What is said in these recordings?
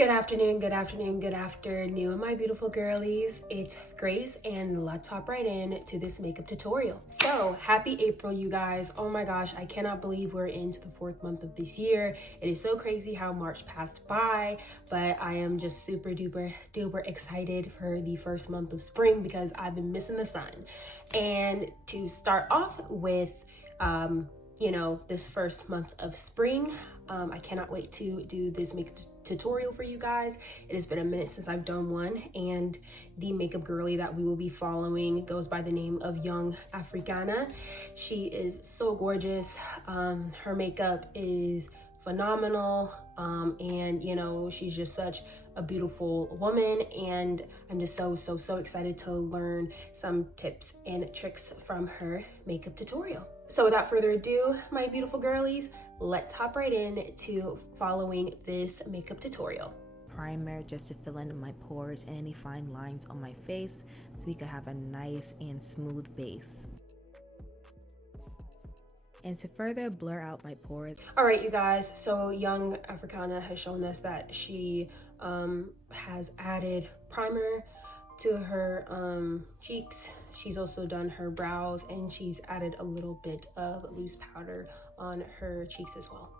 Good afternoon, good afternoon, good afternoon, my beautiful girlies. It's Grace, and let's hop right in to this makeup tutorial. So, happy April, you guys. Oh my gosh, I cannot believe we're into the 4th month of this year. It is so crazy how March passed by, but I am just super duper excited for the first month of spring because I've been missing the sun. And to start off with, this first month of spring, I cannot wait to do this makeup tutorial for you guys. It has been a minute since I've done one, and the makeup girly that we will be following goes by the name of Young Africana. She is so gorgeous. Her makeup is phenomenal, and she's just such a beautiful woman, and I'm just so excited to learn some tips and tricks from her makeup tutorial. So without further ado, my beautiful girlies, let's hop right in to following this makeup tutorial. Primer just to fill in my pores and any fine lines on my face so we can have a nice and smooth base. And to further blur out my pores. All right, you guys, so Young Africana has shown us that she has added primer to her cheeks. She's also done her brows, and she's added a little bit of loose powder on her cheeks as well.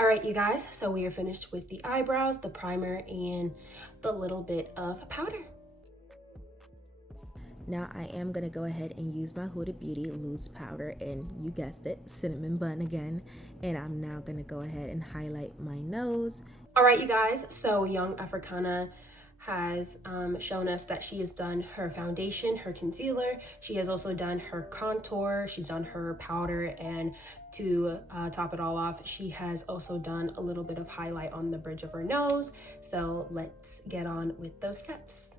All right, you guys, so we are finished with the eyebrows, the primer, and the little bit of powder. Now I am going to go ahead and use my Huda Beauty loose powder, and you guessed it, cinnamon bun again. And I'm now going to go ahead and highlight my nose. All right, you guys, so Young Africana has shown us that she has done her foundation, her concealer. She has also done her contour. She's done her powder, and to top it all off, she has also done a little bit of highlight on the bridge of her nose. So let's get on with those steps.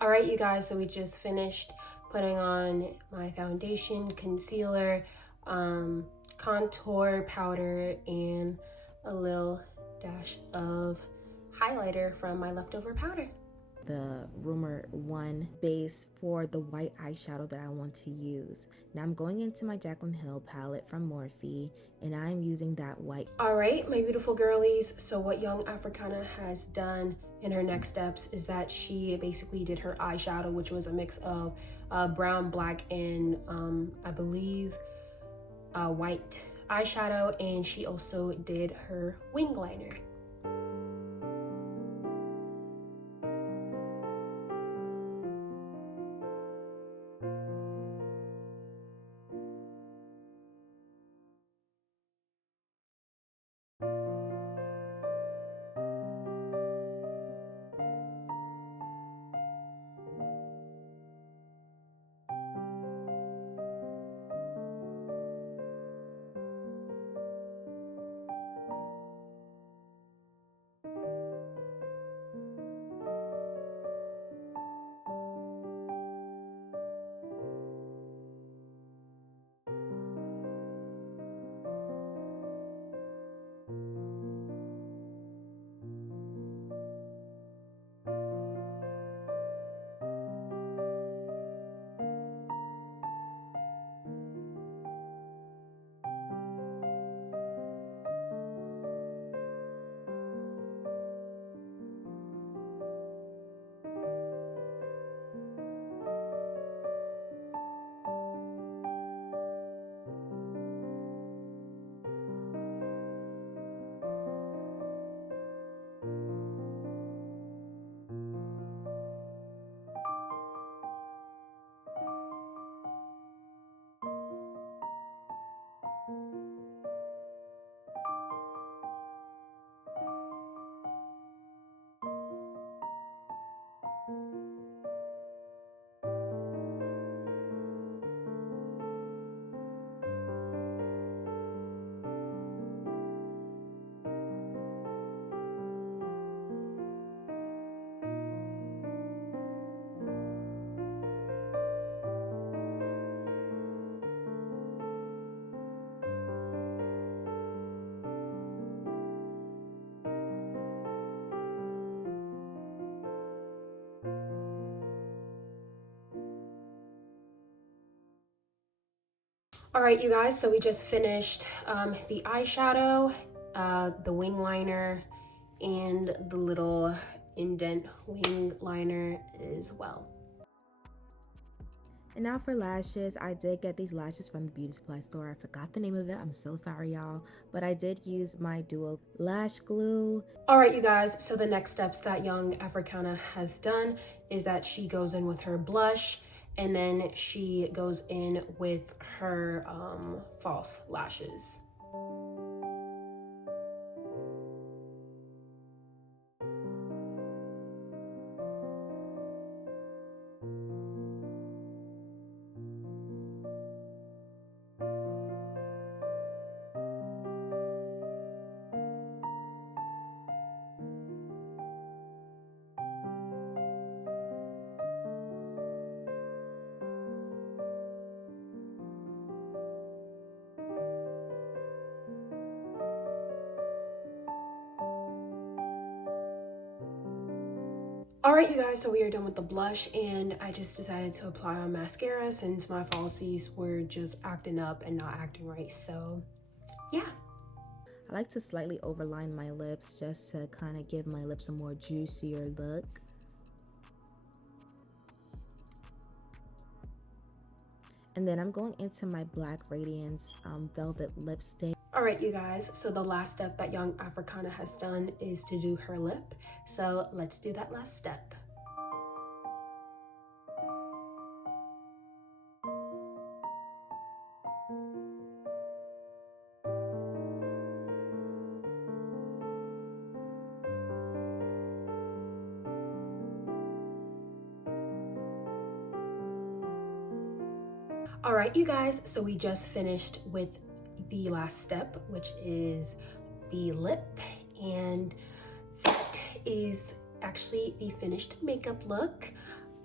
All right, you guys, so we just finished putting on my foundation, concealer, contour powder, and a little dash of highlighter from my leftover powder. The Rumor 1 base for the white eyeshadow that I want to use. Now I'm going into my Jaclyn Hill palette from Morphe, and I'm using that white. All right, my beautiful girlies, so what young Africana has done in her next steps is that she basically did her eyeshadow, which was a mix of brown, black, and I believe white eyeshadow, and she also did her wing liner. All right, you guys, so we just finished the eyeshadow, the wing liner, and the little indent wing liner as well. And now for lashes, I did get these lashes from the beauty supply store. I forgot the name of it. I'm so sorry, y'all. But I did use my Duo lash glue. All right, you guys, so the next steps that young Africana has done is that she goes in with her blush, and then she goes in with her false lashes. All right, you guys, so we are done with the blush, and I just decided to apply on mascara since my falsies were just acting up and not acting right. So yeah. I like to slightly overline my lips just to kind of give my lips a more juicier look. And then I'm going into my Black Radiance Velvet Lipstick. All right, you guys, so the last step that young Africana has done is to do her lip. So let's do that last step. All right, you guys, so we just finished with the last step, which is the lip, and that is actually the finished makeup look.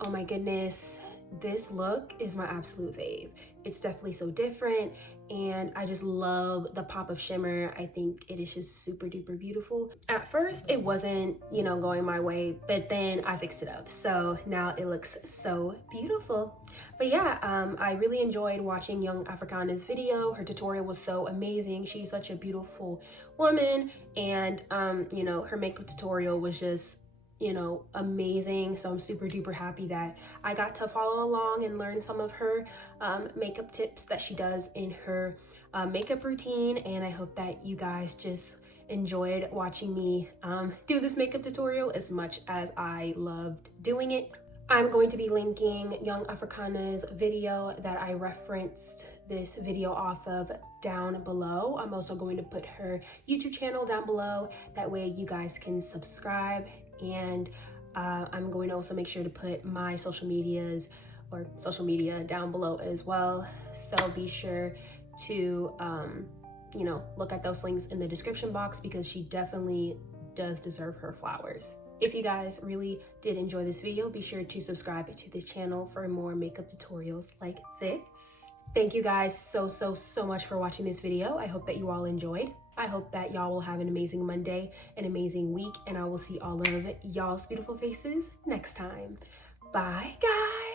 oh my goodness, this look is my absolute fave. It's definitely so different, and I just love the pop of shimmer. I think it is just super duper beautiful. At first it wasn't, you know, going my way, but then I fixed it up, so now it looks so beautiful. But yeah, I really enjoyed watching young Africana's video. Her tutorial was so amazing. She's such a beautiful woman, and you know, her makeup tutorial was just, you know, amazing. So I'm super duper happy that I got to follow along and learn some of her makeup tips that she does in her makeup routine. And I hope that you guys just enjoyed watching me do this makeup tutorial as much as I loved doing it. I'm going to be linking Young Africana's video that I referenced this video off of down below. I'm also going to put her YouTube channel down below. That way you guys can subscribe, and I'm going to also make sure to put my social media down below as well. So be sure to, you know, look at those links in the description box, because she definitely does deserve her flowers. If you guys really did enjoy this video, be sure to subscribe to this channel for more makeup tutorials like this. Thank you guys so much for watching this video. I hope that you all enjoyed. I hope that y'all will have an amazing Monday, an amazing week, and I will see all of y'all's beautiful faces next time. Bye, guys.